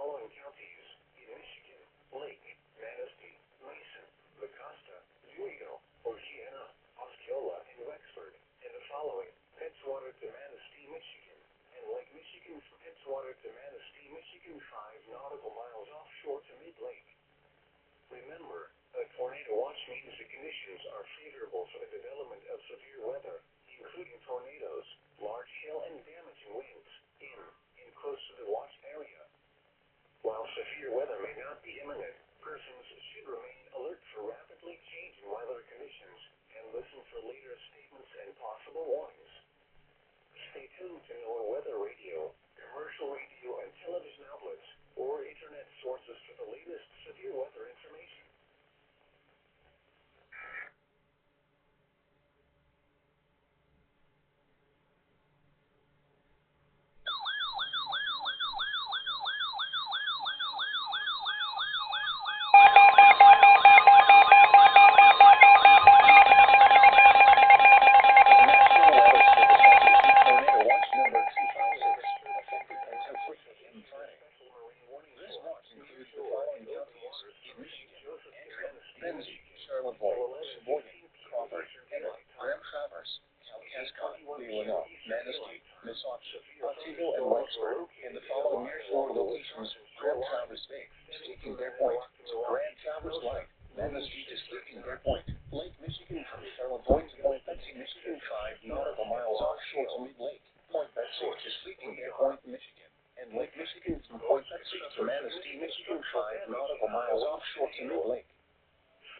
following counties in Michigan: Lake, Manistee, Mason, La Costa, Newego, Oceana, Osceola, and Wexford, and the following: Pennswater to Manistee, Michigan, and Lake Michigan from Pennswater to Manistee, Michigan, 5 nautical miles offshore to mid-lake. Remember, a tornado watch means the conditions are favorable for the development of severe weather, including tornadoes, large hail, and damaging winds, in and close to the watch area. While severe weather may not be imminent, persons should remain alert for rapidly changing weather conditions and listen for later statements and possible warnings. Stay tuned to NOAA weather radio, commercial radio and television outlets, or internet sources for the latest severe weather information.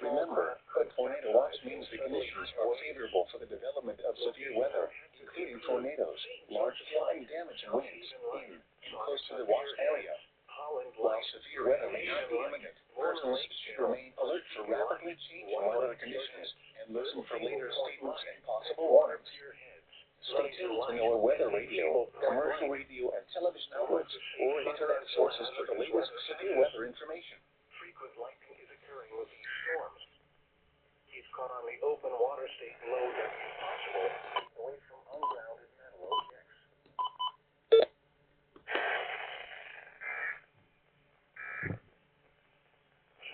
Remember, a tornado watch means the conditions are favorable for the development of severe weather, including tornadoes, large hail, and damaging winds, in and close to the watch area. While severe weather may not be imminent, persons should remain alert for rapidly changing weather conditions and listen for later statements and possible warnings. Stay tuned to NOAA weather radio, commercial radio and television outlets, or internet sources for the latest severe weather information. Frequent lightning is occurring with these storms. Keep caught on the open water, stay low as possible, away from ungrounded metal objects.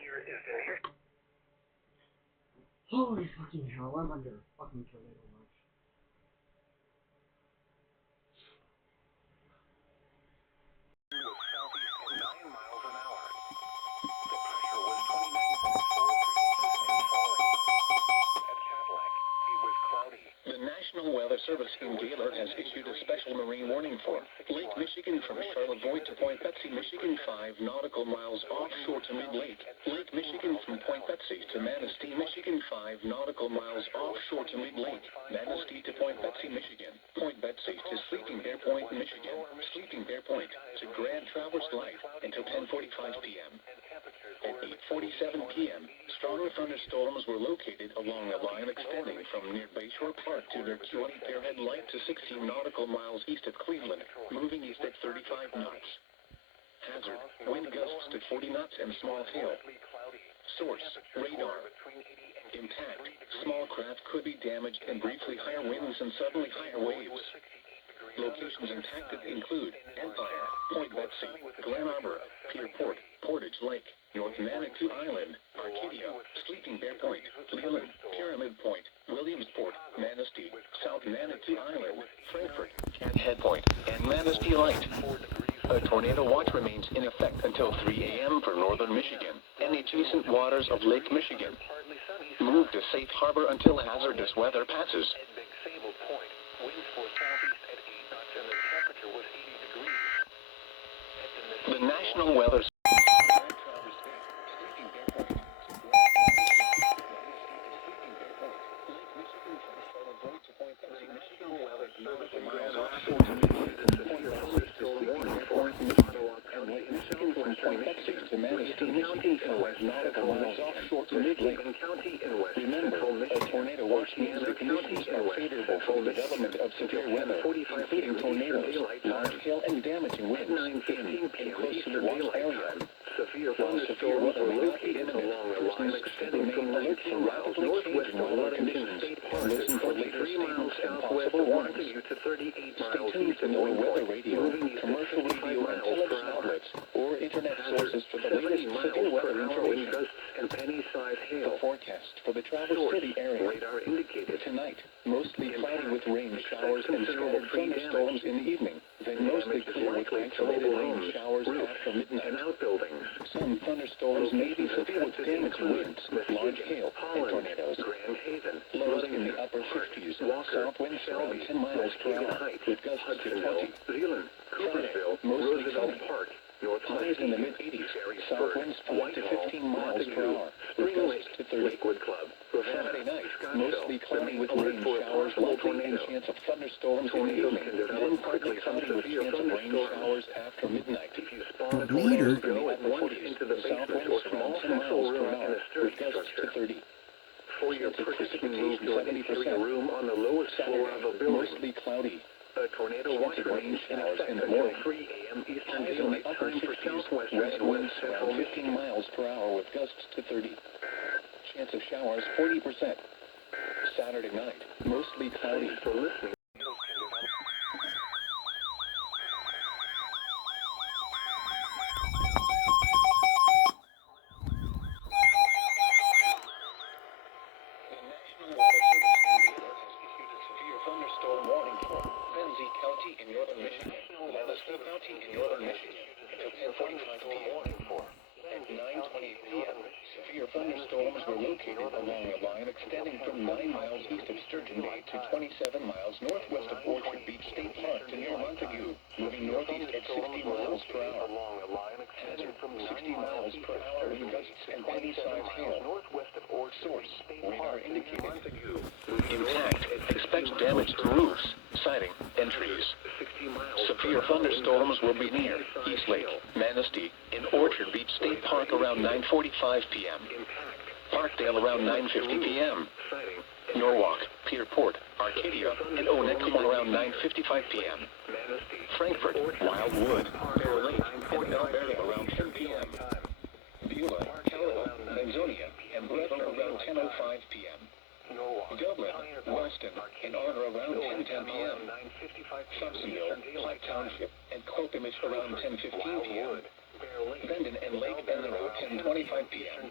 Here is the near. Holy fucking hell, I'm under a fucking tornado watch. The National Weather Service in Gaylord has issued a special marine warning for Lake Michigan from Charlevoix to Point Betsy, Michigan, 5 nautical miles offshore to mid-lake. Lake Michigan from Point Betsy to Manistee, Michigan, 5 nautical miles offshore to mid-lake. Manistee to Point Betsy, Michigan. Point Betsy to Sleeping Bear Point, Michigan. Sleeping Bear Point to Grand Traverse Light until 10:45 p.m. At 8:47 p.m., strong thunderstorms were located along a line extending from near Bayshore Park to near 20 Pearhead Light to 16 nautical miles east of Cleveland, moving east at 35 knots. Hazard, wind gusts to 40 knots and small hail. Source, radar. Intact, small craft could be damaged and briefly higher winds and suddenly higher waves. Locations impacted include Empire, Point Betsy, Glen Arbor, Pierport, Portage Lake, North Manitou Island, Arcadia, Sleeping Bear Point, Leland, Pyramid Point, Williamsport, Manistee, South Manitou Island, Frankfort, Cat Head Point, and Manistee Light. A tornado watch remains in effect until 3 a.m. for northern Michigan and the adjacent waters of Lake Michigan. Move to safe harbor until hazardous weather passes. The National Weather Remember, a tornado watch means the conditions are favorable for the development of severe weather, including tornadoes, large hail, and damaging winds in and close to the watch area. While severe weather may not be imminent, persons should remain alert for rapidly changing weather conditions and listen for later statements and possible warnings. 38 miles east of your weather radio, commercial radio and television outlets, or internet sources for the latest severe weather information. And penny-sized hail. The forecast for the Traverse City area. Radar indicated. Tonight, mostly cloudy with rain showers and scattered thunderstorms in the evening. Then mostly clear with isolated rain showers after midnight. And outbuildings. Some thunderstorms may be severe with damaged winds, large hail, and tornadoes. Grand Haven. Lows in the upper 50s. South winds around 10 miles per hour, with gusts to 20. Zealand. Coopersville. Mostly cloudy. Highs in the mid-80s. South winds 5 to 15 miles per hour, with gusts to 30. Lakewood Club. Saturday night, mostly cloudy with rain showers, likely and chance of thunderstorms in the evening. Then partly cloudy with chance of rain showers after midnight. Tornadoes in the upper 40s. South winds around 10 miles per hour, with gusts to 30. For your precipitation 70%. Room on the lowest floor of a building. Mostly cloudy. A tornado watch rain showers in the morning. 3 a.m. Eastern Daylight Time for southwestern west winds around 15 miles per hour with gusts to 30. Chance of showers 40%. Saturday night, mostly cloudy. For listening. County in northern Michigan, Madison County in northern Michigan, until 10:45 p.m. At 9:20 p.m., severe thunderstorms were located along a line extending from 9 miles east of Sturgeon Bay to 27 miles northwest of Orchard Beach State Park to near Montague, moving northeast at 60 miles per hour. Hazard, 60 miles per hour wind gusts and penny-sized hail. Source, radar indicated. Impact, expect damage to roofs, siding, and trees. Severe thunderstorms will be near East Lake, Manistee, and Orchard Beach State Park around 9:45 p.m. Parkdale around 9:50 p.m. Norwalk, Pierport, Arcadia, and Onecco around 9:55 p.m. Frankfort, Wildwood, Bear Lake, and Alberta around 10 p.m. Beulah, Calla, Manzonia, and Breville around 10:05 p.m. Dublin, Weston, and Arner around 10:10 p.m. Thompsonville, Platte Township, and Cloquamish around 10:15 p.m. Bendon and Lake Enlow 10:25 p.m.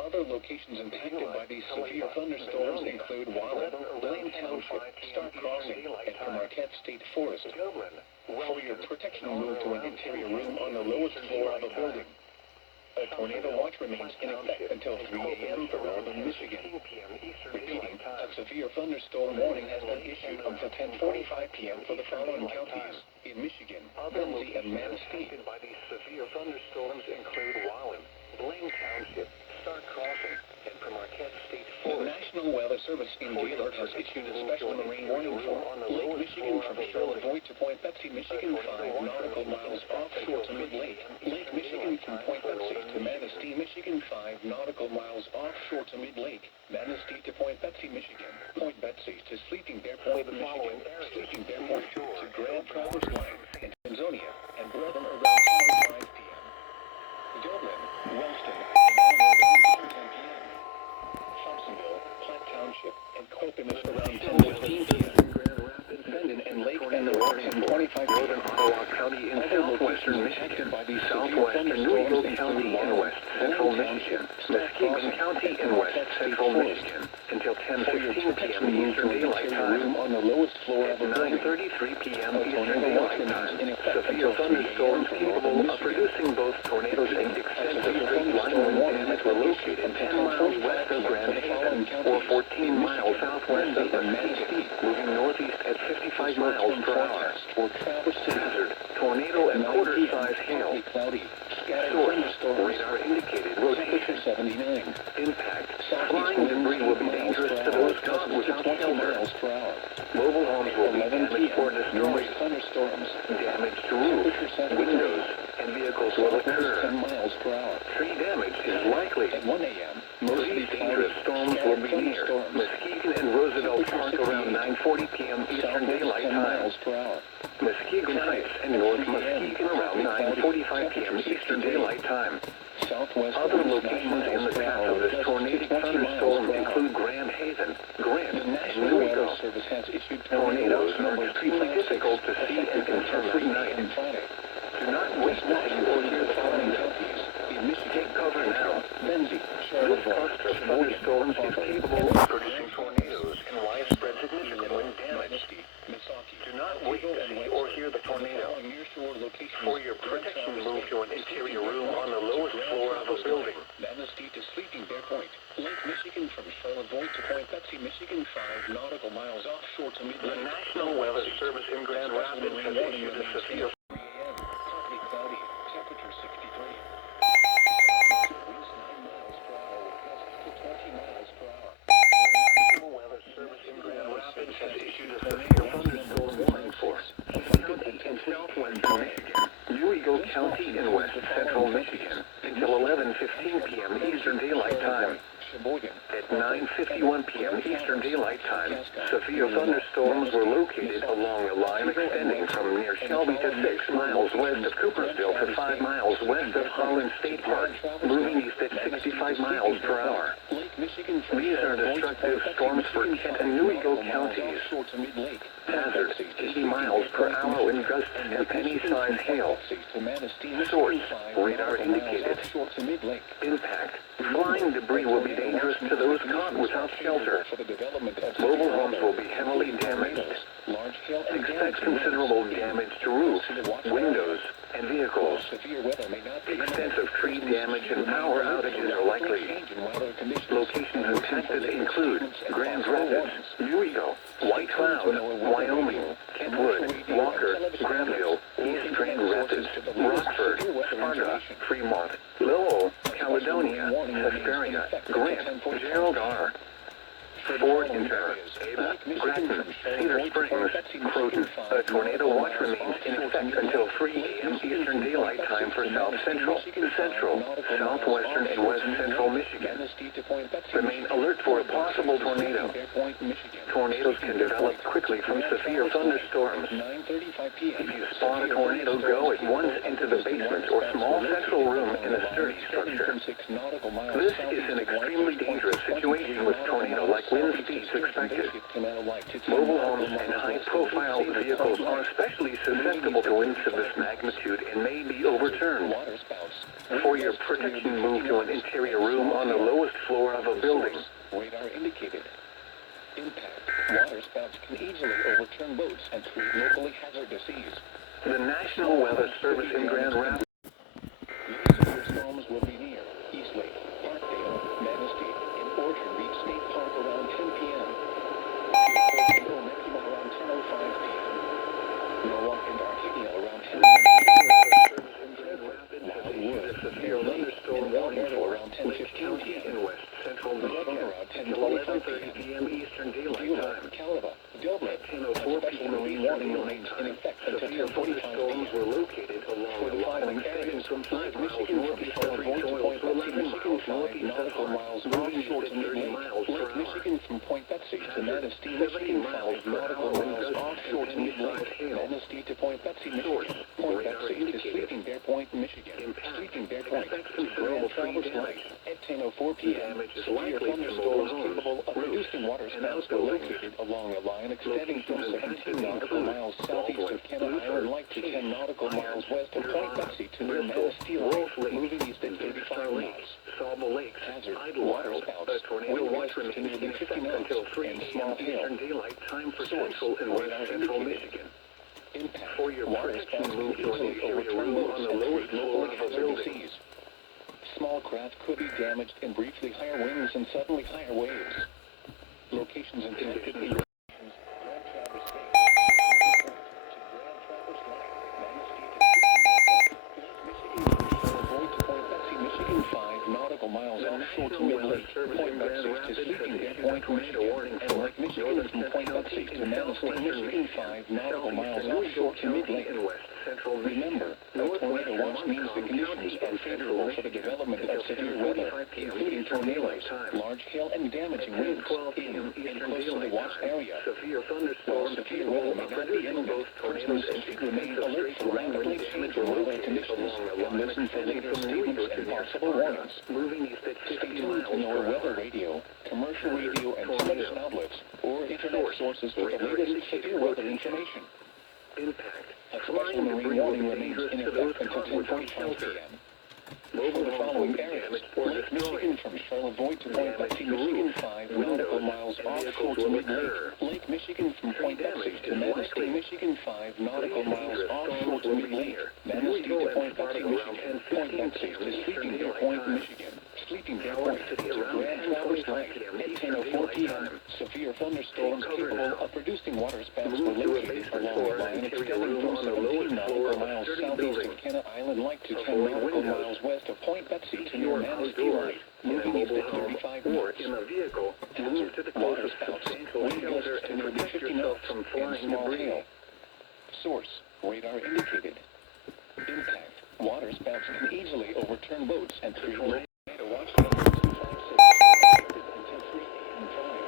Other locations impacted by these severe thunderstorms include Wallen, Blaine Township, Stark Crossing, and Marquette State Forest. For your protection, move to an interior room on the lowest floor of a building. A tornado watch remains in effect until 3 a.m. for northern Michigan. Repeating, a severe thunderstorm warning has been issued until 10:45 p.m. for the following counties. In Michigan, Benzie and Manistee. By these severe thunderstorms include Wallen, Blaine Township, Stark Crossing, and Marquette State Forest. The National Weather Service in Gaylord has issued a special marine warning for Lake Michigan from Charlotte Voigt to Point Betsy, Michigan, 5 nautical miles offshore to mid-lake. Lake Michigan from Point Betsy to Manistee, Michigan, 5 nautical miles offshore to mid-lake. Manistee to Point Betsy, Michigan. Point Betsy to Sleeping Bear Point, Michigan. Sleeping Bear Point to Grand Traverse Line and Tanzonia and Brevin around 10:05 p.m. Dublin, Wellston, and Arner around 10:10 p.m. Thompsonville, Platte Township, and Cloquamish around 10:15 p.m. Bendon and Lake Enlow 10:25 p.m. Northern Ottawa County in southwestern Michigan, southwestern Louisville County in west central Michigan, Muskegon County in west central Michigan, until 10:15 p.m. Eastern Daylight Time. On the lowest floor at 9:33 p.m. Eastern Daylight Time. Severe thunderstorms capable of producing both tornadoes and extensive straight-line wind damage were located 10 miles west of Grand Haven or 14 miles southwest of Manistee, moving northeast at 55 miles per hour. Hazard, tornado and quarter-size hail. Source, radar indicated rotation 79. Impact, flying debris will be dangerous to those caught without shelter. Mobile homes will be damaged or destroyed. Damage to roofs, windows, and vehicles will occur. 10 miles per hour. Tree damage is likely. At 1 a.m., mostly dangerous storms will be near Muskegon and Roosevelt Park around 9:40 p.m. Eastern Daylight Time. Muskegon Heights and North Muskegon around 9:45 p.m. Eastern Daylight Time. Other locations in the path of this tornadic thunderstorm include Grand Haven, Grant, and Newell. Service has issued Tornadoes are extremely difficult to see and confirm at night. Do not wait until you hear the tornado. Take cover now. Benzie, This cluster of thunderstorms is capable of producing tornadoes and widespread significant wind damage. Do not wait to see or hear the tornado. For your protection, move to an interior room on the lowest floor of a building. Manistee to Sleeping Bear Point. Lake Michigan from Charlotte Point to Point Betsy, Michigan, 5 nautical miles offshore to The National Weather Service in Grand Rapids has issued a severe partly cloudy, temperature 63. Winds 9 miles per hour with gusts to 20 miles per hour. The National Weather Service in Grand Rapids has issued a severe thunderstorm warning for County in southwestern Michigan, New Eagle County in west central Michigan until 11:15 p.m. Eastern Daylight Time. At 9:51 p.m. Eastern Daylight Time, severe thunderstorms were located along a line extending from near Shelby to 6 miles west of Coopersville to 5 miles west of Holland State Park, moving east at 65 miles per hour. These are destructive storms for Kent and New Eagle counties. Hazard, 80 miles per hour wind gusts and penny-sized hail. Source, radar indicated. Impact, flying debris will be dangerous to those caught without shelter. Mobile homes will be heavily damaged. Expect considerable damage to roofs, windows, and vehicles. Extensive tree damage and power outages are likely. Locations impacted include Grand Rapids, New Eagle, White Cloud, Wyoming, Kentwood, Walker, Granville, East Grand Rapids, Rockford, Sparta, Fremont, Lowell, Caledonia, Hesperia, Grant, Gerald R. Fort Inter, Ada, Grattan, Cedar Springs, Croton. A tornado watch remains in effect until 3 a.m. Eastern Daylight Time for South Central, Southwestern, and West Central Michigan. Remain alert for a possible tornado. Tornadoes can develop quickly from severe thunderstorms. If you spot a tornado, go at once into the basement or small central room in a sturdy structure. This is an extremely dangerous situation with tornado-like wind speeds expected. Mobile homes and high-profile vehicles are especially susceptible to winds of this magnitude and may be overturned. For your protection, move to an interior room on the lowest floor of a building. Radar indicated. Impact. Waterspouts can easily overturn boats and create locally hazardous seas. The National Weather Service in Grand Rapids. Severe storms will be near East Lake, Parkdale, Manistee, and Orchard Beach State Park around 10 p.m. Port Maxima around 10:05 p.m. Norwalk and Arcadia around 10 p.m. Wildwood, Bear Lake, and Waterville around 10:15 p.m. In west central Michigan around 10:11:30 p.m. Eastern Daylight Time. Caliba, Dublin, 10:04 p.m. Eastern Daylight Time. Severe thunderstorms were located along the line extending from 5 miles northeast of Recoil to 11 miles northeast of Hart, moving east at 30 miles per hour. Michigan from Point Betsy to Manistee, 70 miles per nautical hour miles offshore to Mid-Lake, Manistee to Point Betsy, Michigan, Point Betsy to Sleeping Bear Point, Michigan, Sleeping Bear Point to Grand Traverse Lake at 10:04 p.m. Severe thunderstorms capable of reducing waterspouts were located along a line extending from 17 nautical miles southeast of Canada Island Lake to 10 nautical miles west of Point Betsy to near Manistee Lake, moving east at 35 miles. Sawmill Lakes, Hazard, Idlewild, waterspouts, a tornado watch remains in effect until 3 a.m. Eastern Daylight Time for central and west central Michigan. Impact. For your protection, Waterspouts move can to an easily interior overturn room boats on the and lowest create floor locally of a hazardous building. seas. Small craft could be damaged in briefly higher winds and suddenly higher waves. Locations impacted in Grand Traverse Lake, Grand Traverse Lake, Manistee to Sleeping Bear Point, Lake Michigan from Charlevoix to Point Betsy, Michigan, 5 nautical miles offshore to Mid-Lake, Point Betsy to Sleeping Bear Point, Michigan, and Lake Michigan from Point Betsy to Manistee, Michigan, 5 nautical miles offshore to Mid-Lake. central Remember, a tornado watch means the conditions are favorable for the development of severe weather, including tornadoes, large hail, and damaging winds in and close to the watch area. While severe weather may not be imminent, persons should remain alert for rapidly changing weather conditions and listen for later statements and possible warnings. Stay tuned to our weather radio, commercial radio, and television outlets, or internet sources for the latest severe weather information. A special marine warning remains in effect until 10:45 p.m. For the following areas, Lake Michigan from Charlevoix to Point Betsy, Michigan 5 nautical miles offshore to mid-lake. Lake Michigan from Point Betsy to Manistee, Michigan 5 nautical miles offshore to mid-lake. Manistee to Point Betsy, Michigan. Point Betsy to Sleeping Bear Point, Michigan. Sleeping Bear Point to Grand Traverse Lake at 10:04 p.m. Severe thunderstorms capable of producing waterspouts were located along the line extending from 17 nautical miles southeast of Kenna Island Lake to 10 nautical miles west of Point Betsy to near Manistee Lake, moving east at 35 knots. Hazard, waterspouts, wind gusts to nearly 50 knots, and small hail. Source, radar indicated. Impact, waterspouts can easily overturn boats and create tornado watch number 256 until 3 a.m. Friday.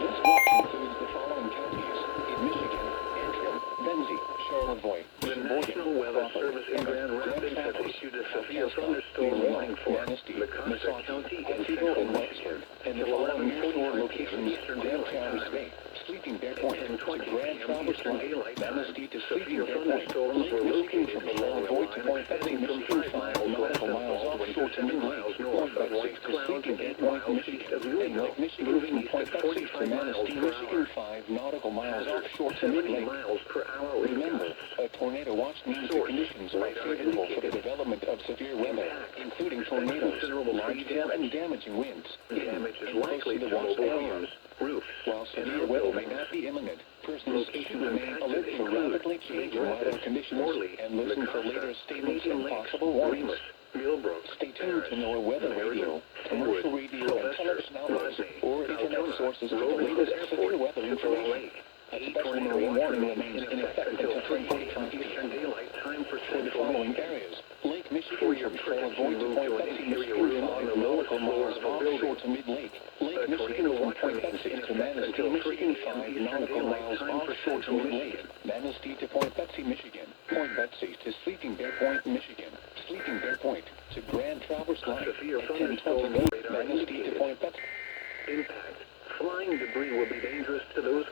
This watch includes the following counties in Michigan: Antrim, Benzie, Charlevoix, The National Weather Service in Grand Rapids has issued a severe thunderstorm warning for Mecosta County in central Michigan, and the following shore locations: Grand Traverse Bay, Sleeping Bear Point to Grand Traverse Lake, Manistee to Sleeping Bear Point, Lake Michigan from Charlevoix to Point Betsy, Michigan 5 nautical miles offshore to mid-lake, Point Betsy to Sleeping Bear Point, Michigan, and Lake Michigan from Point Betsy to Manistee, Michigan 5 nautical miles offshore to mid-lake. Remember, a tornado watch means the conditions are favorable for the development of severe weather, including tornadoes, large hail, and damaging winds in and close to the watch area. While severe weather may not be imminent, persons should remain alert for rapidly changing weather conditions and listen for later statements and possible warnings. Stay tuned to our weather radio, commercial radio, and television outlets, or internet sources for the latest severe weather information. A special marine warning remains in effect until 10:45 p.m. For the following areas: Lake Michigan from Charlevoix to Point Betsy, Michigan 5 nautical miles offshore to mid-lake. Lake Michigan from Point Betsy to Manistee, Michigan 5 nautical miles offshore to mid-lake. Manistee to Point Betsy, Michigan. Point Betsy to Sleeping Bear Point, Michigan. Sleeping Bear Point to Grand Traverse Lake at 10:20. Manistee to Point Betsy. Impact. Flying debris will be dangerous to those.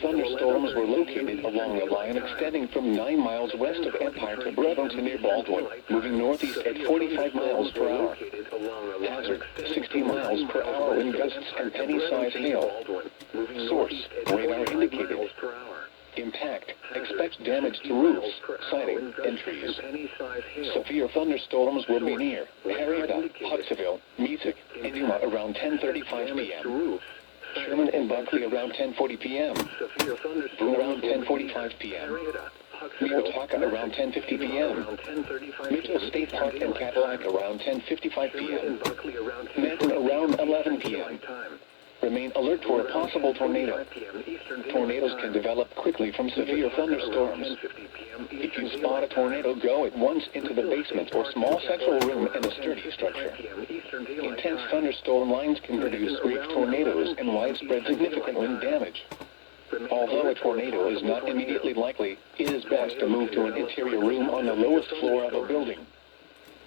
Thunderstorms were located along a line extending from 9 miles west of Empire to Brevon to near Baldwin, moving northeast at 45 miles per hour. Hazard, 60 miles per hour wind gusts and penny-sized hail. Source, radar indicated. Impact, expect damage to roofs, siding, and trees. Severe thunderstorms will be near Marietta, Hudsonville, Music, and Yuma around 10:35 p.m. Sherman and Buckley around 10:40 p.m. Boone around 10:45 p.m. Minnetonka around 10:50 p.m. Mitchell State Park and Cadillac around 10:55 p.m. Manton around 11 p.m. Remain alert for a possible tornado. Tornadoes can develop quickly from severe thunderstorms. If you spot a tornado, go at once into the basement or small central room in a sturdy structure. Intense thunderstorm lines can produce brief tornadoes and widespread significant wind damage. Although a tornado is not immediately likely, it is best to move to an interior room on the lowest floor of a building.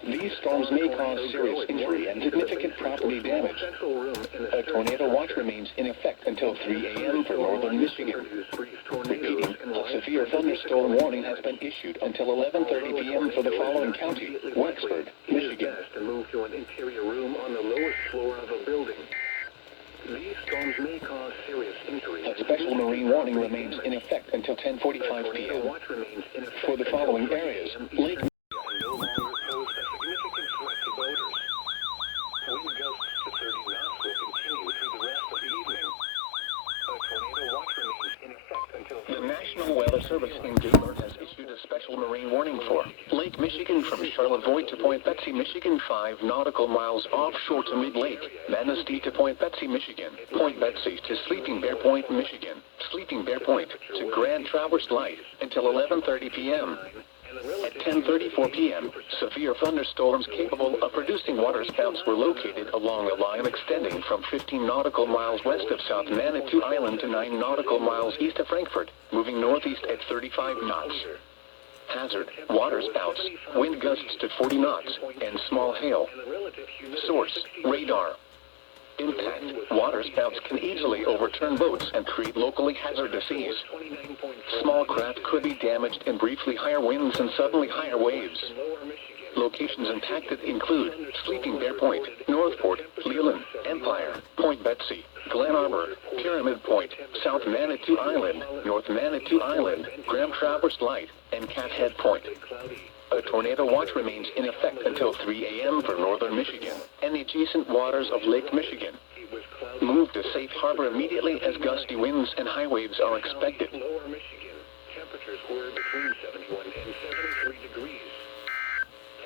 These storms may cause serious injury and significant property damage. A tornado watch remains in effect until 3 a.m. for northern Michigan. Repeating, a severe thunderstorm warning has been issued until 11:30 p.m. for the following county: Wexford, Michigan. To move to an interior room on the lowest floor of a building. These storms may cause serious injury. A special marine warning remains in effect until 10:45 p.m. For the following areas: Lake no longer pose a significant threat to boaters. Wind gusts to 30 knots Service in Gaylord has issued a special marine warning for Lake Michigan from Charlotte Voigt to Point Betsy, Michigan, 5 nautical miles offshore to mid-lake. Manistee to Point Betsy, Michigan. Point Betsy to Sleeping Bear Point, Michigan. Sleeping Bear Point to Grand Traverse Light until 11:30 p.m. At 10:34 p.m., severe thunderstorms capable of producing waterspouts were located along a line extending from 15 nautical miles west of South Manitou Island to 9 nautical miles east of Frankfurt, moving northeast at 35 knots. Hazard, waterspouts, wind gusts to 40 knots, and small hail. Source, radar. Impact, waterspouts can easily overturn boats and create locally hazardous seas. Small craft could be damaged in briefly higher winds and suddenly higher waves. Locations impacted include Sleeping Bear Point, Northport, Leland, Empire, Point Betsy, Glen Arbor, Pyramid Point, South Manitou Island, North Manitou Island, Grand Traverse Light, and Cathead Point. A tornado watch remains in effect until 3 a.m. for northern Michigan and the adjacent waters of Lake Michigan. Move to safe harbor immediately as gusty winds and high waves are expected. Lower Michigan, temperatures were between 71 and 73 degrees.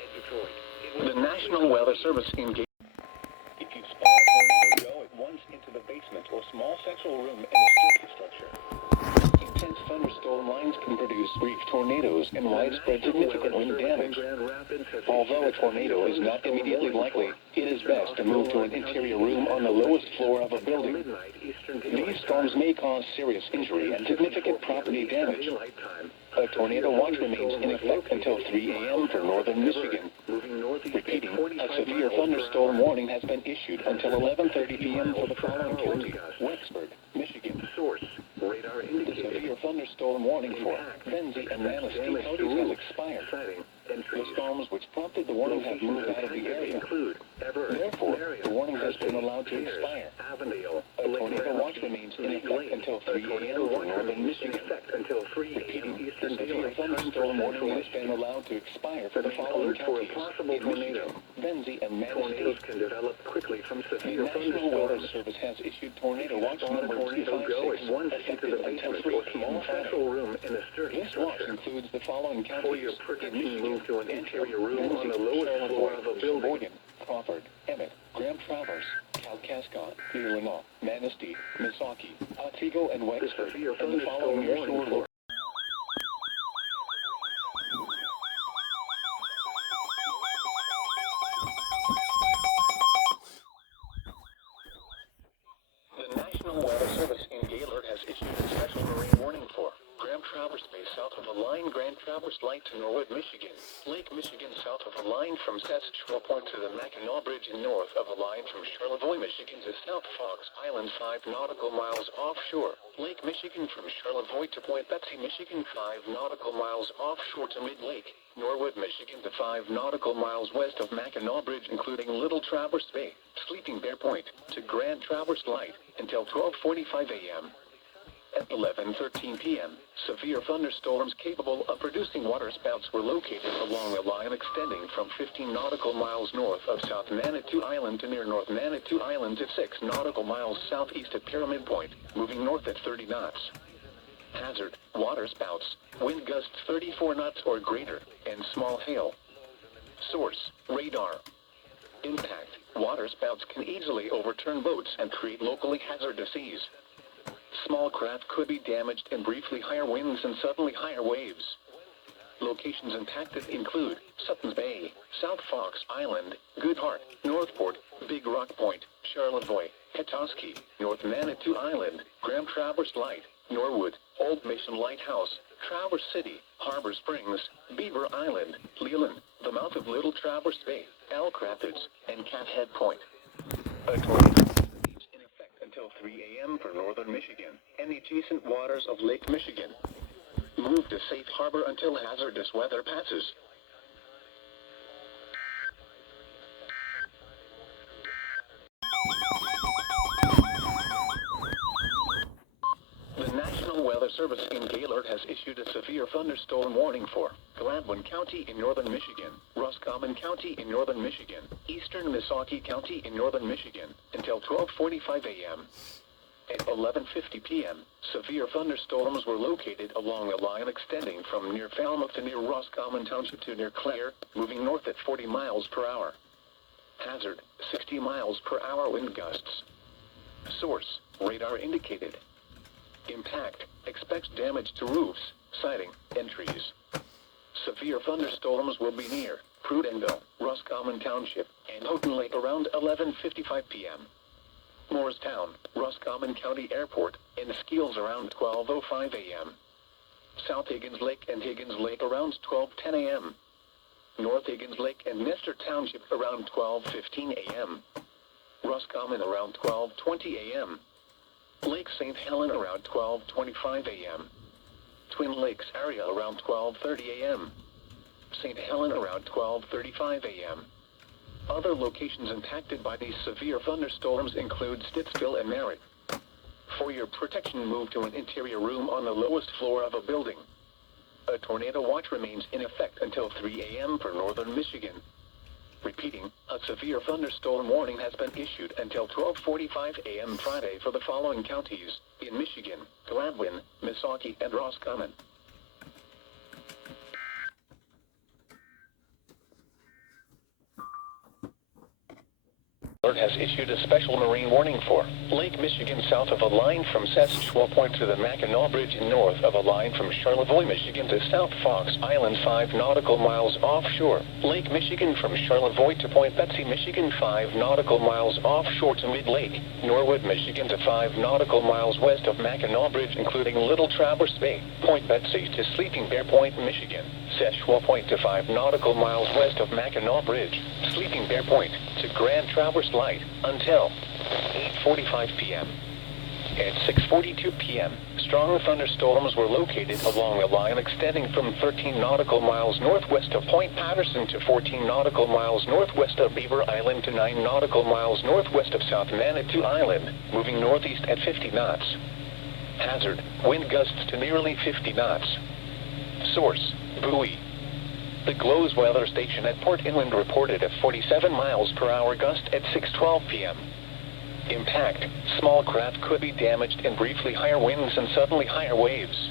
At Detroit, The National Weather Service in If you spot a tornado, go at once into the basement or small central room in a sturdy structure. Intense thunderstorm lines can produce brief tornadoes and widespread significant wind damage. Although a tornado is not immediately likely, it is best to move to an interior room on the lowest floor of a building. These storms may cause serious injury and significant property damage. A tornado watch remains in effect until 3 a.m. for northern Michigan. Repeating, a severe thunderstorm warning has been issued until 11:30 p.m. for the following counties: Wexford, Michigan. Source, radar The indicated. severe thunderstorm warning for Benzie and Manistee counties has expired. The storms which prompted the warning have moved out of the area. Therefore, the warning has been allowed to expire. A tornado watch remains in effect until 3 a.m. for northern Michigan. Repeating, the severe thunderstorm warning has been allowed to expire for the following counties: in Michigan, Benzie and Manistee. Tornadoes can develop quickly from The severe National Weather thunderstorms. Service has issued tornado watch number Tornado go at 256, once into effective the until basement 3 or p.m. small Friday. central room in a sturdy This watch structure. includes the following For counties: your in protection, Michigan, move to an interior room on Benzie, the lowest Charlotte floor Voigt, of a building. Sheboygan, Crawford, Emmett, Grand Traverse, Kalkaska, Illinois, Manistee, Missaukee, Otsego, and Wexford, severe and the following thunderstorm nearshore warning locations. The National Weather Service in Gaylord has issued a special marine warning for Grand Traverse Bay south of the line, Grand Traverse Light to Norwood, Michigan, Lake Michigan south of the line from Saskatchewan Point to the Mackinac Bridge, and north of the line from Charlevoix, Michigan to South Fox Island, 5 nautical miles offshore. Lake Michigan from Charlevoix to Point Betsy, Michigan, 5 nautical miles offshore to mid-lake. Norwood, Michigan to 5 nautical miles west of Mackinac Bridge, including Little Traverse Bay, Sleeping Bear Point to Grand Traverse Light until 12:45 a.m. At 11:13 p.m., severe thunderstorms capable of producing waterspouts were located along a line extending from 15 nautical miles north of South Manitou Island to near North Manitou Island to 6 nautical miles southeast of Pyramid Point, moving north at 30 knots. Hazard, waterspouts, wind gusts 34 knots or greater, and small hail. Source, radar. Impact, waterspouts can easily overturn boats and create locally hazardous seas. Small craft could be damaged in briefly higher winds and suddenly higher waves. Locations impacted include Suttons Bay, South Fox Island, Goodhart, Northport, Big Rock Point, Charlevoix, Petoskey, North Manitou Island, Grand Traverse Light, Norwood, Old Mission Lighthouse, Traverse City, Harbor Springs, Beaver Island, Leland, the mouth of Little Traverse Bay, Elk Rapids, and Cathead Point. A tornado remains in effect until 3 a.m. for northern Michigan and the adjacent waters of Lake Michigan. Move to safe harbor until hazardous weather passes. The National Weather Service in Gaylord has issued a severe thunderstorm warning for Gladwin County in northern Michigan, Roscommon County in northern Michigan, eastern Missaukee County in northern Michigan, until 12:45 a.m. At 11:50 p.m., severe thunderstorms were located along a line extending from near Falmouth to near Roscommon Township to near Clare, moving north at 40 miles per hour. Hazard, 60 miles per hour wind gusts. Source, radar indicated. Impact, expects damage to roofs, siding, and trees. Severe thunderstorms will be near Prudenville, Roscommon Township, and Houghton Lake around 11:55 p.m. Morristown, Roscommon County Airport, and Skeels around 12:05 a.m. South Higgins Lake and Higgins Lake around 12:10 a.m. North Higgins Lake and Nestor Township around 12:15 a.m. Roscommon around 12:20 a.m. Lake St. Helen around 12:25 a.m. Twin Lakes area around 12:30 a.m. St. Helen around 12:35 a.m. Other locations impacted by these severe thunderstorms include Stittsville and Merritt. For your protection, move to an interior room on the lowest floor of a building. A tornado watch remains in effect until 3 a.m. for northern Michigan. Repeating, a severe thunderstorm warning has been issued until 12:45 a.m. Friday for the following counties in Michigan: Gladwin, Missaukee, and Roscommon. Has issued a special marine warning for Lake Michigan south of a line from Sasquatch Point to the Mackinac Bridge and north of a line from Charlevoix, Michigan to South Fox Island 5 nautical miles offshore. Lake Michigan from Charlevoix to Point Betsy, Michigan 5 nautical miles offshore to Mid-Lake. Norwood, Michigan to 5 nautical miles west of Mackinac Bridge, including Little Traverse Bay. Point Betsy to Sleeping Bear Point, Michigan. Sasquatch Point to 5 nautical miles west of Mackinac Bridge. Sleeping Bear Point to Grand Traverse Light until 8:45 p.m. At 6:42 p.m., strong thunderstorms were located along a line extending from 13 nautical miles northwest of Point Patterson to 14 nautical miles northwest of Beaver Island to 9 nautical miles northwest of South Manitou Island, moving northeast at 50 knots. Hazard, wind gusts to nearly 50 knots. Source, buoy. The GLOWS weather station at Port Inland reported a 47 miles per hour gust at 6:12 p.m. Impact, small craft could be damaged and briefly higher winds and suddenly higher waves.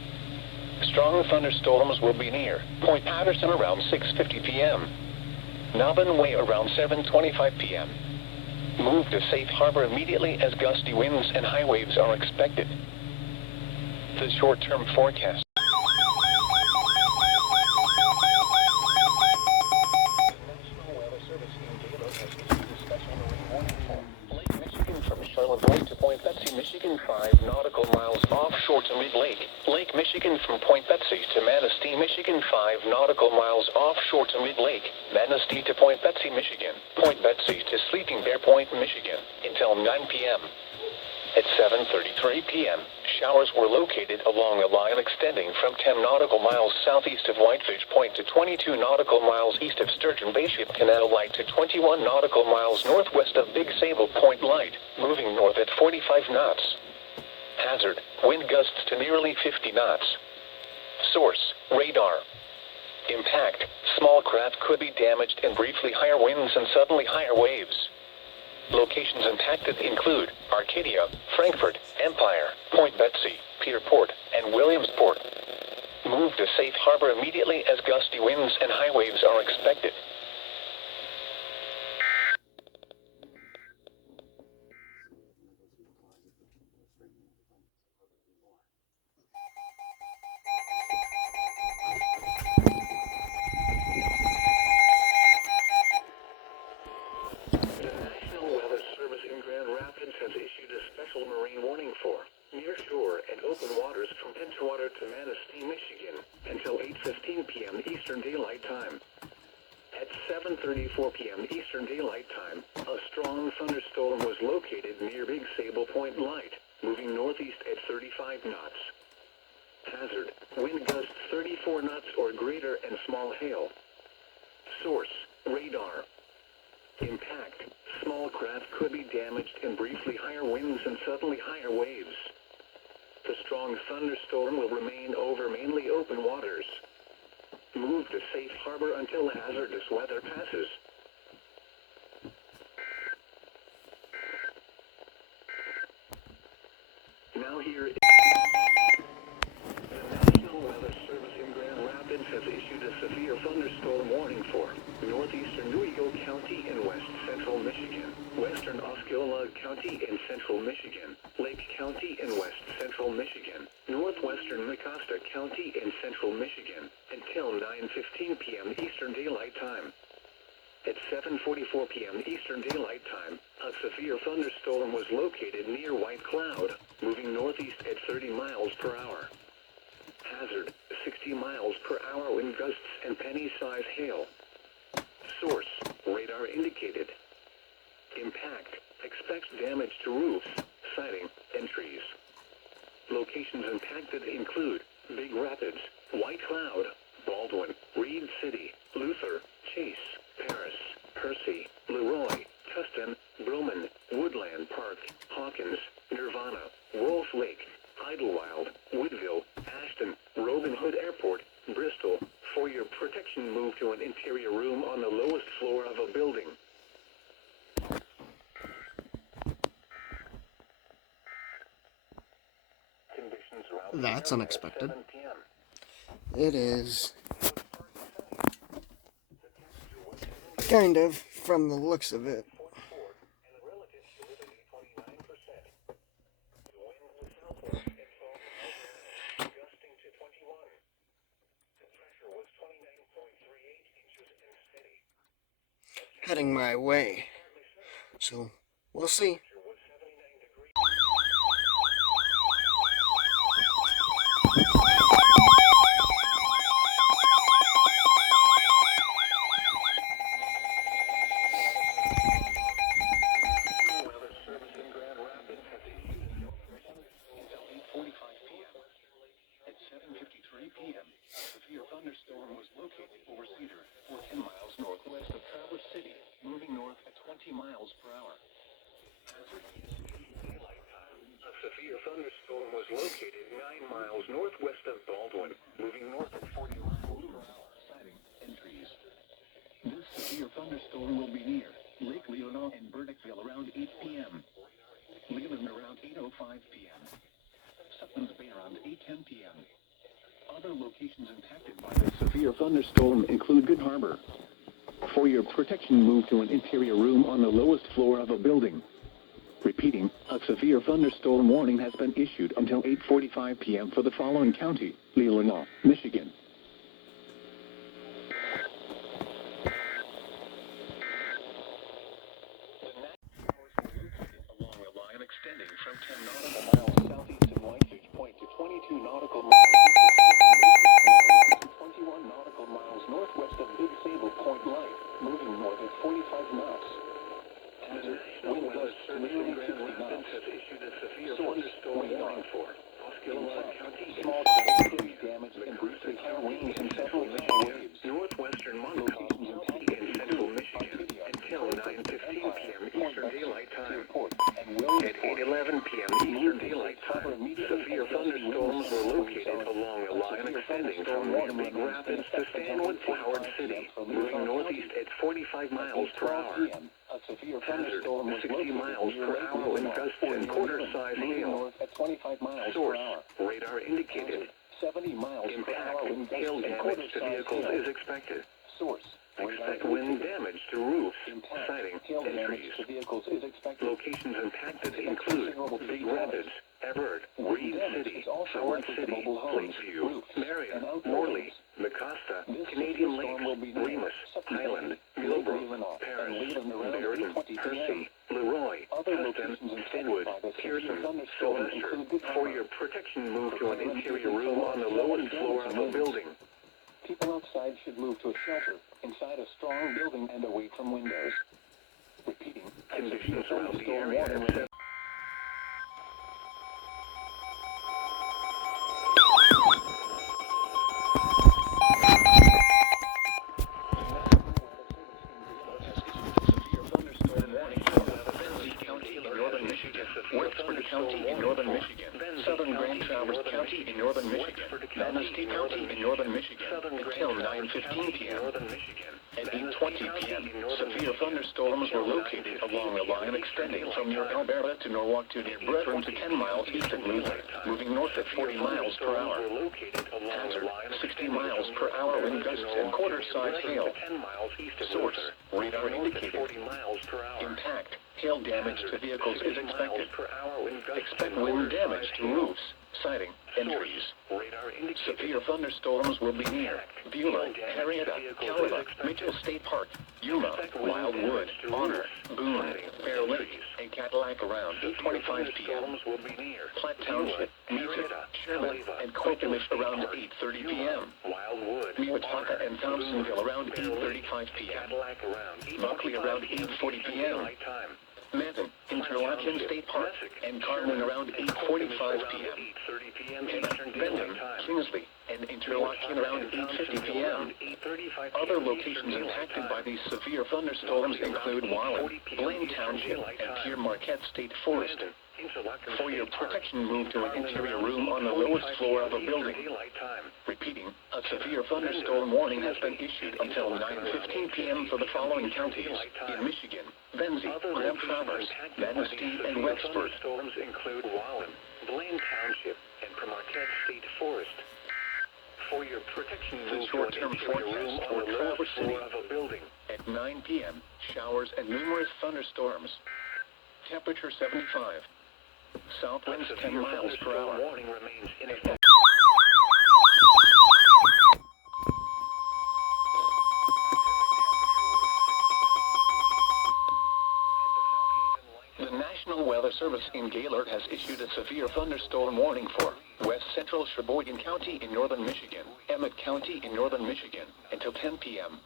Strong thunderstorms will be near Point Patterson around 6:50 p.m. Nobbin Way around 7:25 p.m. Move to safe harbor immediately as gusty winds and high waves are expected. The short-term forecast. Charlevoix to Point Betsy, Michigan 5 nautical miles offshore to Mid-Lake. Lake Michigan from Point Betsy to Manistee, Michigan 5 nautical miles offshore to Mid-Lake. Manistee to Point Betsy, Michigan. Point Betsy to Sleeping Bear Point, Michigan until 9 p.m. At 7:33 p.m., showers were located along a line extending from 10 nautical miles southeast of Whitefish Point to 22 nautical miles east of Sturgeon Bay Ship Canal Light to 21 nautical miles northwest of Big Sable Point Light, moving north at 45 knots. Hazard, wind gusts to nearly 50 knots. Source, radar. Impact, small craft could be damaged and briefly higher winds and suddenly higher waves. Locations impacted include Arcadia, Frankfort, Empire, Point Betsy, Peterport, and Williamsport. Move to safe harbor immediately as gusty winds and high waves are expected. Has issued a special marine warning for nearshore and open waters from Edgewater to Manistee, Michigan until 8:15 p.m. Eastern Daylight Time. At 7:34 p.m. Eastern Daylight Time, a strong thunderstorm was located near Big Sable Point Light, moving northeast at 35 knots. Hazard, wind gusts 34 knots or greater and small hail. Source, radar. Impact, small craft could be damaged and briefly higher winds and suddenly higher waves. The strong thunderstorm will remain over mainly open waters. Move to safe harbor until hazardous weather passes. Now here is the National Weather Service in Grand Rapids has issued a severe thunderstorm warning for northeastern New Eagle County in west central Michigan, western Osceola County in central Michigan, Lake County in west central Michigan, northwestern Mecosta County in central Michigan, until 9:15 p.m. Eastern Daylight Time. At 7:44 p.m. Eastern Daylight Time, a severe thunderstorm was located near White Cloud, moving northeast at 30 miles per hour. Hazard, 60 miles per hour wind gusts and penny-size hail. Source, radar indicated. Impact, expect damage to roofs, siding, and trees. Locations impacted include Big Rapids, White Cloud, Baldwin, Reed City, Luther, Chase, Paris, Percy, Leroy, Tustin, Broman, Woodland Park, Hawkins, Nirvana, Wolf Lake, Idlewild, Woodville, Ashton, Robin Hood Airport, Bristol. For your protection, move to an interior room on the lowest floor of a building. Conditions around That's the area at unexpected. 7 p.m. It is. Kind of, from the looks of it. Heading my way. So, we'll see. Thunderstorm was located over Cedar, 14 miles northwest of Traverse City, moving north at 20 miles per hour. A severe thunderstorm was located 9 miles northwest of Baldwin, moving north at 40 miles per hour. Siding and trees. This severe thunderstorm will be near Lake Leelanau and Burdickville around 8 p.m. Leland around 8:05 p.m. Sutton's Bay around 8:10 p.m. Other locations impacted by this severe thunderstorm include Good Harbor. For your protection, move to an interior room on the lowest floor of a building. Repeating, a severe thunderstorm warning has been issued until 8:45 p.m. for the following county: Leelanau, Michigan. Along the line extending from 10 nautical miles southeast of Whitefish Point to 22 nautical miles east of 21 nautical miles northwest of Big Sable Point Light, moving north at 45 knots. Hazard, wind gusts to nearly 60 knots. Has issued a severe thunderstorm warning for Osceola County, Small craft damage and briefly heavy winds and several waves. northwestern Montcalm County in central Michigan until 9:15 p.m. Eastern Daylight Time. At 8:11 p.m. Eastern Daylight Time, severe thunderstorms were located along a line extending from near Big Rapids to Stanwood, Howard City, moving northeast at 45 miles per hour. Hazard, 60 miles per hour wind gusts and quarter-size hail. Source, radar indicated. 70 miles per hour wind Impact, hail damage to vehicles is expected. Source, Expect wind damage to roofs, siding, hail and damage trees. to vehicles is expected. Locations impacted include Big Rapids, Everett, Reed City, Howard City, Lakeview, Marion, Morley, Mecosta, Canadian Lakes, Remus, Highland, Millbrook, Paris, Meriden, Percy, Leroy, Tustin, Stanwood, Pearson, Sylvester. For your protection, move to an interior room on the lowest floor of a building. People outside should move to a shelter inside a strong building and away from windows. Repeating, Conditions around the area at Wexford County in northern Michigan, southern Grand Traverse County in northern Michigan, Manistee County in northern Michigan, until 9:15 p.m. northern Michigan, at 8:10 20 p.m., severe thunderstorms were located along a line extending from near Alberta to Norwalk to near Brethren to 10 miles east of Moose, moving north at 40 miles per hour. Hazard, 60 miles per hour wind gusts and quarter-size hail. Source, radar indicated. Impact, hail damage to vehicles is expected. Expect wind damage to roofs, siding, and trees. Severe thunderstorms will be near Beulah, Henrietta, Caliba, Mitchell State Park, Yuma, Wildwood, Honor, Boone, Bear Lake, and Cadillac around 8:25 p.m. Platte Township, Mesa, Sherman, and Quakenbush around 8:30 p.m. Minnetonka and Thompsonville around 8:35 p.m. Buckley around 8:40 p.m. Manton, Interlachen State Park, and Carmen around 8:45 p.m. Benton, Kingsley, and Interlachen around 8:50 p.m. Other locations impacted by these severe thunderstorms include Wallen, Blaine Township, and Pierre Marquette State Forest. For your protection, move to an interior room on the lowest floor of a building. Repeating, a severe thunderstorm warning has been issued until 9:15 p.m. for the following counties in Michigan: Benzie, Grand Traverse, Manistee, and Wexford. Storms include Wallen, Blaine Township, and Marquette State Forest. For your protection, The short-term forecast for Traverse City of a building. at 9 p.m. Showers and numerous thunderstorms. Temperature 75. South winds 10 miles per hour. Warning remains in effect. The National Weather Service in Gaylord has issued a severe thunderstorm warning for west central Sheboygan County in northern Michigan, Emmett County in northern Michigan, until 10 p.m.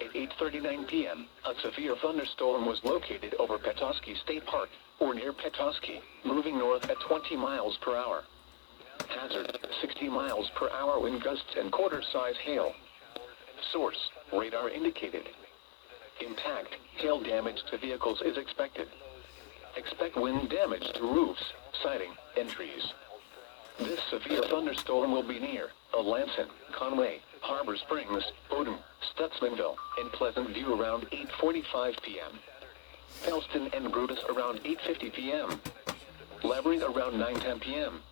At 8:39 p.m., a severe thunderstorm was located over Petoskey State Park, or near Petoskey, moving north at 20 miles per hour. Hazard, 60 miles per hour wind gusts and quarter-size hail. Source, radar indicated. Impact, hail damage to vehicles is expected. Expect wind damage to roofs, siding, and trees. This severe thunderstorm will be near Alanson, Conway, Harbor Springs, Bowdoin, Stutzmanville, and Pleasant View around 8:45 p.m. Felston and Brutus around 8:50 p.m. Labyrinth around 9:10 p.m.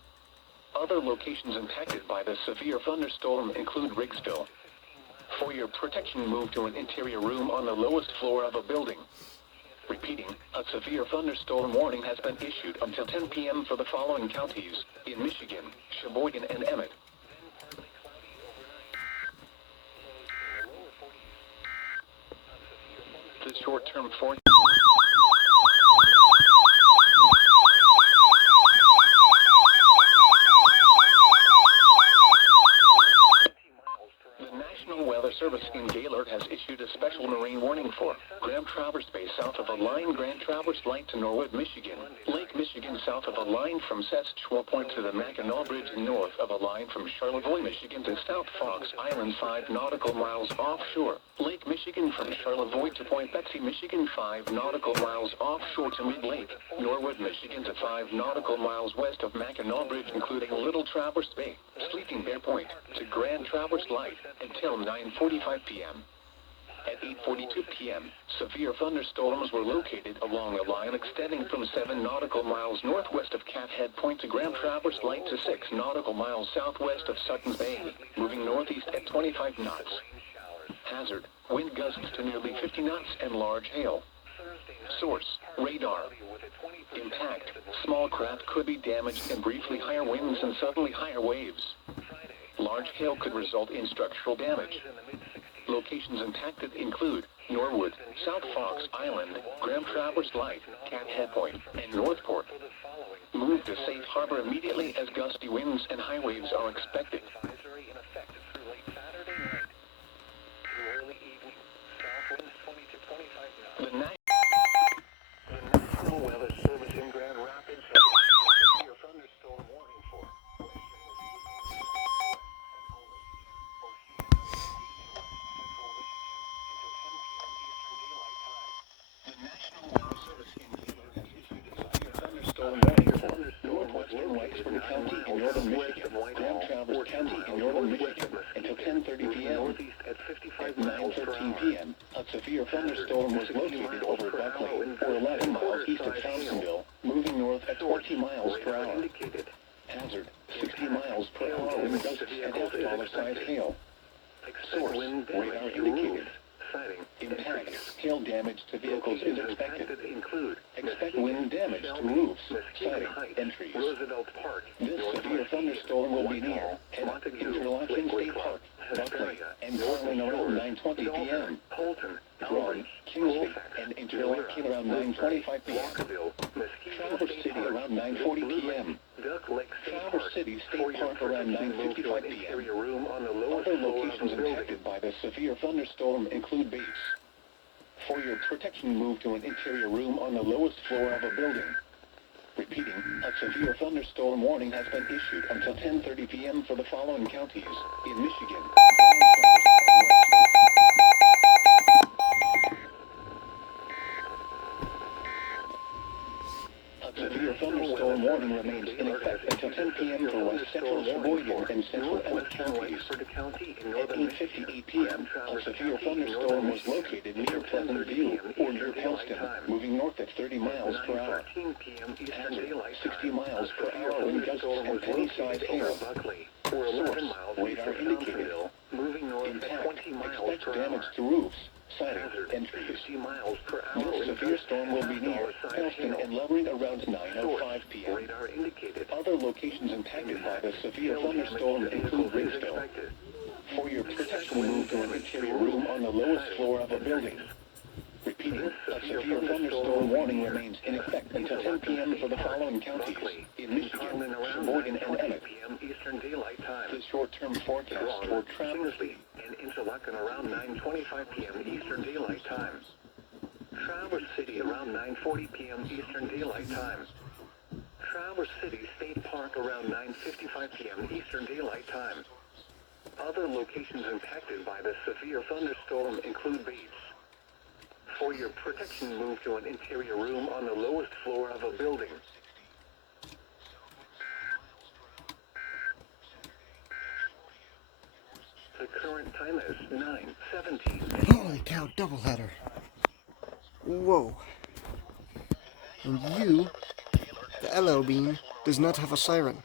Other locations impacted by the severe thunderstorm include Riggsville. For your protection, move to an interior room on the lowest floor of a building. Repeating, a severe thunderstorm warning has been issued until 10 p.m. for the following counties in Michigan, Sheboygan, and Emmett. The short-term forecast. The National Weather Service in Gaylord has issued a special marine warning for Grand Traverse Bay south of a line, Grand Traverse Light to Norwood, Michigan, Lake Michigan south of a line from Saskatchewan Point to the Mackinac Bridge, north of a line from Charlevoix, Michigan to South Fox Island 5 nautical miles offshore, Lake Michigan from Charlevoix to Point Betsy, Michigan 5 nautical miles offshore to Mid-Lake, Norwood, Michigan to 5 nautical miles west of Mackinac Bridge, including Little Traverse Bay, Sleeping Bear Point to Grand Traverse Light until 9:45 p.m. At 8:42 p.m., severe thunderstorms were located along a line extending from 7 nautical miles northwest of Cathead Point to Grand Traverse Light to 6 nautical miles southwest of Sutton's Bay, moving northeast at 25 knots. Hazard, wind gusts to nearly 50 knots and large hail. Source, radar. Impact, small craft could be damaged and briefly higher winds and suddenly higher waves. Large hail could result in structural damage. Locations impacted include Norwood, South Fox Island, Grand Traverse Light, Cathead Point, and Northport. Move to safe harbor immediately as gusty winds and high waves are expected. The National Weather Service in Grand Rapids has issued a severe thunderstorm warning for National Weather Service in Gaylord has issued a severe thunderstorm warning for western Wexford County in northern Michigan, Grand Traverse County in northern Michigan, until 10:30 p.m. At 9:13 p.m., a severe thunderstorm was located over Buckley, or 11 miles east of Thompsonville, moving north at 20 miles per hour. Hazard, 60 miles per hour wind gusts and $1 hail. Source, radar indicated. Impact, hail damage to vehicles is expected. Expect wind damage to roofs, siding, and trees. This severe thunderstorm will be near Interlochen State Park, Buckley, and Garland around 9:20 p.m. Braun, Kingsley, and Interlochen around 9:25 p.m. Traverse City around 9:40 p.m. Traverse City State Park around 9:55 p.m. Other locations impacted by the severe thunderstorm include Bates. For your protection, move to an interior room on the lowest floor of a building. Repeating, a severe thunderstorm warning has been issued until 10:30 p.m. for the following counties in Michigan, Grand Traverse, and Wexford. A severe thunderstorm warning remains in effect until 10 p.m. for West Central Sheboygan and Central Emmett counties. At 8:58 p.m., a severe thunderstorm was located near Pleasant View or near Helston, moving north at 30 miles per hour. Hazard, 60 miles per hour wind gusts and penny-sized hail. Source, radar indicated. Impact, expect damage to roofs, siding, and trees. This severe storm will be near Helston and Levering around 9:05 p.m. Other locations impacted by the severe thunderstorm include Ringsville. For your protection, move to an interior room on the lowest floor of a building. Repeating, a severe thunderstorm warning remains in effect until 10 p.m. for the following counties in Michigan, Sheboygan, and Emmett. The short-term forecast for Traverse and Interlochen around 9:25 p.m. Eastern Daylight Time. Traverse City around 9:40 p.m. Eastern Daylight Time. Traverse City State Park around 9:55 p.m. Eastern Daylight Time. Other locations impacted by the severe thunderstorm include Bates. For your protection, move to an interior room on the lowest floor of a building. The current time is 9:17. Holy cow, doubleheader. Whoa. And you, the LL beam, does not have a siren.